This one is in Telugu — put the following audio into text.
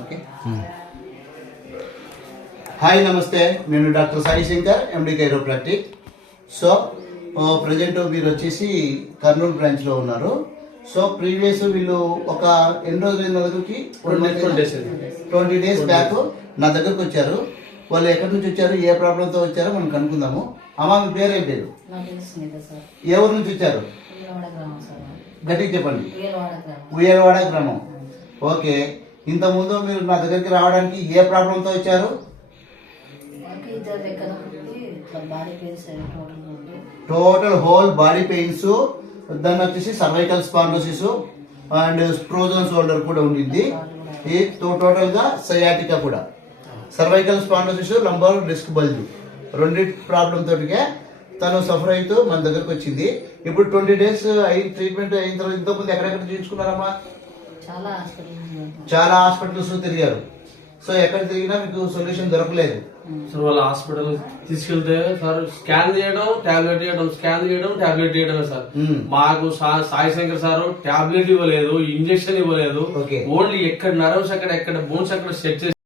ఓకే. హాయ్ నమస్తే, నేను డాక్టర్ సాయి శంకర్, ఎండి కైరోప్రాక్టిక్. సో ప్రజెంట్ మీరు వచ్చేసి కర్నూలు బ్రాంచ్లో ఉన్నారు. సో ప్రీవియస్ వీళ్ళు ఒక ఎన్ని రోజులు దగ్గరికి 20 డేస్ బ్యాక్ నా దగ్గరకు వచ్చారు. వాళ్ళు ఎక్కడి నుంచి వచ్చారు, ఏ ప్రాబ్లంతో వచ్చారో మనం కనుక్కుందాము. అమ్మ, మీ పేరు ఏం పేరు? ఏ ఊరు నుంచి వచ్చారు? గట్టిగా చెప్పండి. ఉయ్యలవాడ గ్రామం. ఓకే. ఇంతకుముందు మీరు నా దగ్గరికి రావడానికి ఏ ప్రాబ్లంతో వచ్చారు? టోటల్ హోల్ బాడీ పెయిన్స్, దాన్ని వచ్చేసి cervical spondylosis and frozen shoulder కూడా ఉండింది. ఈ టోటల్ గా సయాటికా కూడా, cervical spondylosis, lumbar disc bulge, రెండింటి ప్రాబ్లం తోటిగా తను సఫర్ అవుతూ మన దగ్గరకు వచ్చింది. ఇప్పుడు 20 డేస్ ట్రీట్మెంట్ అయిన తర్వాత ఇంతకుముందు ఎక్కడెక్కడ చూపించుకున్నారమ్మా? చాలా హాస్పిటల్స్ తిరిగారు. సో ఎక్కడ తిరిగినా మీకు సొల్యూషన్ దొరకలేదు. సో వాళ్ళ హాస్పిటల్ తీసుకెళ్తే సార్ స్కాన్ చేయడం, టాబ్లెట్ చేయడం, స్కాన్ చేయడం, టాబ్లెట్ చేయడమే సార్. మాకు సాయి శంకర్ సార్ టాబ్లెట్ ఇవ్వలేదు, ఇంజక్షన్ ఇవ్వలేదు. ఓన్లీ ఎక్కడ నర్వ్స్ ఎక్కడ బోన్స్ ఎక్కడ సెట్ చేసి